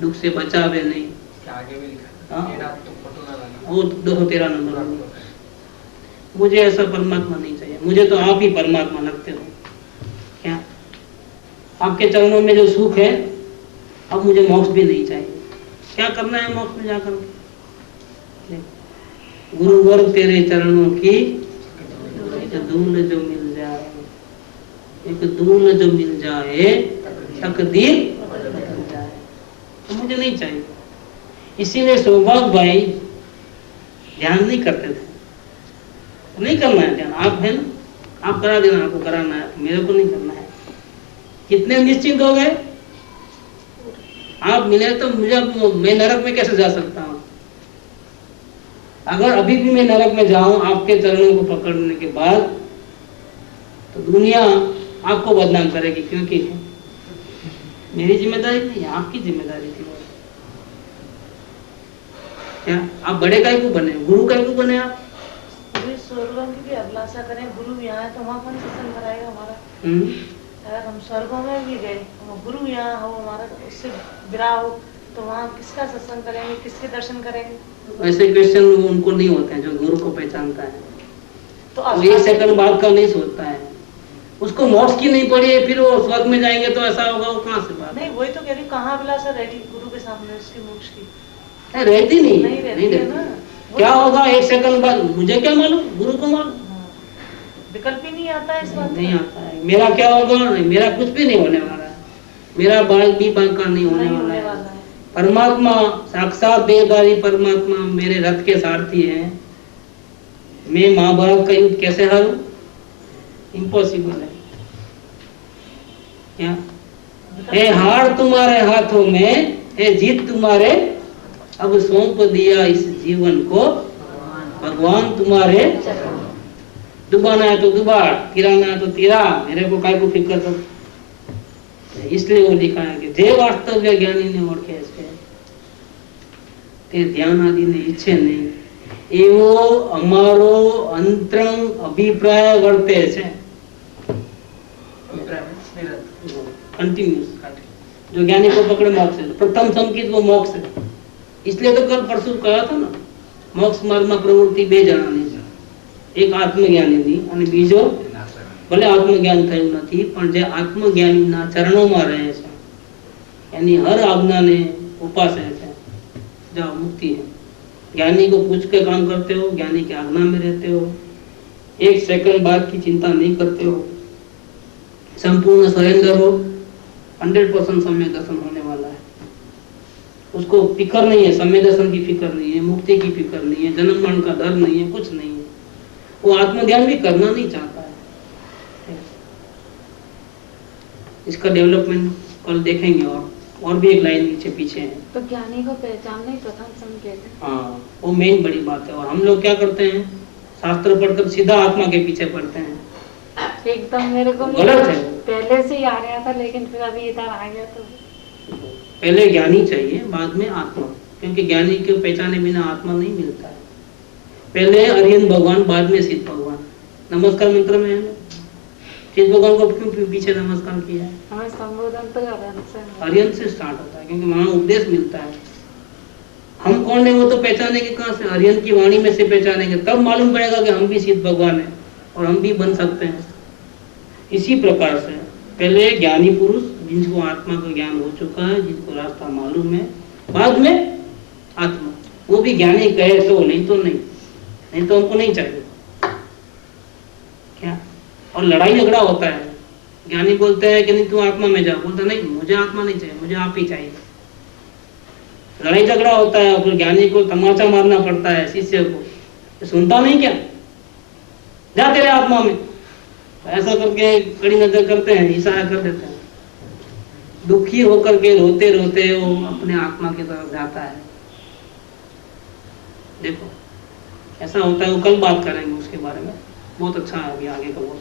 दुख से बचावे नहीं। आगे भी लिखा हाँ? मेरा तो फोटो ना लगा। वो 213 नंबर, मुझे ऐसा परमात्मा नहीं चाहिए, मुझे तो आप ही परमात्मा लगते हो। क्या आपके चरणों में जो सुख है, अब मुझे मोक्ष भी नहीं चाहिए। क्या करना है मोक्ष में जाकर के? गुरुवर तेरे चरणों की एक धूल जो मिल जाए, एक धूल जो मिल जाए, तकदीर बदल जाए, तो मुझे नहीं चाहिए। इसीलिए सौभाग्य भाई ध्यान नहीं करते थे। नहीं करना है ध्यान, आप है ना, आप करा देना, आपको कराना है, मेरे को नहीं करना है। कितने निश्चिंत हो गए आप मिले तो मुझे, मैं नरक में कैसे जा सकता हूँ? अगर अभी भी मैं नरक में जाऊं आपके चरणों को पकड़ने के बाद, तो दुनिया आपको बदनाम करेगी, क्योंकि मेरी जिम्मेदारी नहीं, आपकी जिम्मेदारी थी वो। क्या आप बड़े काय को बने, गुरु काय को बने आप? गुरु स्वर्गों की भी अभिलाषा करें, गुरु यहाँ है तो वहाँ कौन सत्संग कराएगा हमारा? अगर हम स्वर्गों में भी गए, गुरु यहाँ हो हमारा, उससे विराह हो, तो वहाँ किसका सत्संग करेंगे, किसके दर्शन करेंगे? ऐसे क्वेश्चन उनको नहीं होते हैं जो गुरु को पहचानता है। तो वो एक सेकंड बाद का नहीं सोचता है, उसको मोक्ष की नहीं पड़ी है, फिर वो स्वर्ग में जाएंगे तो ऐसा होगा, वो कहाँ से बात? नहीं, वही तो कह रही, कहाँ अभिलाषा रहेगी गुरु के सामने उसकी मोक्ष की? रहती नहीं, नहीं रहती है ना। क्या होगा एक सेकंड बाद, मुझे क्या मालूम, गुरु को मालूम। विकल्प ही नहीं आता है इस बात नहीं आता है। मेरा क्या होगा, नहीं, मेरा कुछ भी नहीं होने वाला है, मेरा बाल भी बांका नहीं होने वाला है। परमात्मा साक्षात देहधारी परमात्मा मेरे रथ के सारथी हैं। मैं महाभारत का युद्ध कैसे हारूं? इम्पॉसिबल है। क्या है? हार तुम्हारे हाथों में है, जीत तुम्हारे, अब सौंप दिया इस जीवन को भगवान तुम्हारे। डुबाना है तो डुबा, तिराना है तो तिरा, मेरे को काय को फिक्र कर। इसलिए वो लिखा है कि जे वास्तव्य ज्ञानी ने ओळखे છે તે ધ્યાન આદિ ને ઈચ્છે નહીં, એવો અમારો અંતરંગ અભિપ્રાય વર્તે છે। कंटिन्यूस, जो ज्ञानी को पकड़े मोक्ष है। प्रथम संकित वो मोक्ष है। इसलिए तो कल परसों कहा था ना, मोक्ष मार्ग में प्रवृत्ति बे जणानी છે, एक आत्मज्ञानीनी અને બીજો ભલે આત્મજ્ઞાન થયું નથી પણ જે આત્મજ્ઞાનીના ચરણોમાં રહે છે, એની હર આજ્ઞાને ઉપાસે છે, જાઓ મુક્તિ है। ज्ञानी को पूछ के काम करते हो, ज्ञानी की आज्ञा में रहते हो, एक सेकंड बाद की चिंता नहीं करते हो, संपूर्ण सरेंडर हो, 100% सम्य दर्शन होने वाला है। उसको फिक्र नहीं है, सम्य दर्शन की फिक्र नहीं है, मुक्ति की फिक्र नहीं है, जन्म मरण का डर नहीं है, कुछ नहीं है। वो आत्मध्यान भी करना नहीं चाहता है। इसका डेवलपमेंट कल देखेंगे, और भी एक लाइन नीचे पीछे है। तो ज्ञानी को पहचानना ही प्रथम संकेत है। हाँ, वो मेन बड़ी बात है। और हम लोग क्या करते हैं, शास्त्र पढ़कर सीधा आत्मा के पीछे पढ़ते हैं। एकदम मेरे को गलत है। पहले से ही आ रहा था, लेकिन फिर अभी इधर आ गया तो पहले ज्ञानी चाहिए, बाद में आत्मा, क्योंकि ज्ञानी के पहचाने बिना आत्मा नहीं मिलता है। पहले अरियन भगवान, बाद में सिद्ध भगवान। नमस्कार मंत्र में है, सिद्ध भगवान को क्यों पीछे नमस्कार किया है? हमें संबोधन तो अरियन से स्टार्ट होता है, क्योंकि वहाँ उपदेश मिलता है। हम कौन है वो तो पहचानेंगे कहाँ से? अरियन की वाणी में से पहचानेंगे, तब मालूम पड़ेगा कि हम भी सिद्ध भगवान है और हम भी बन सकते हैं। इसी प्रकार से पहले ज्ञानी पुरुष, जिनको आत्मा का ज्ञान हो चुका है, जिनको रास्ता मालूम है, बाद में आत्मा। वो भी ज्ञानी कहे तो, नहीं तो नहीं, नहीं तो हमको नहीं चाहिए। क्या? और लड़ाई झगड़ा होता है। ज्ञानी बोलते हैं कि नहीं तू आत्मा में जा, बोलता नहीं मुझे आत्मा नहीं चाहिए, मुझे आप ही चाहिए। लड़ाई झगड़ा होता है, और फिर ज्ञानी को तमाचा मारना पड़ता है शिष्य को, सुनता नहीं क्या, जा तेरे आत्मा में, ऐसा करके कड़ी नजर करते हैं, इशारा कर देते हैं। दुखी होकर के रोते रोते वो अपने आत्मा की तरफ जाता है। देखो ऐसा होता है, वो कल बात करेंगे उसके बारे में, बहुत अच्छा है। अभी आगे का बहुत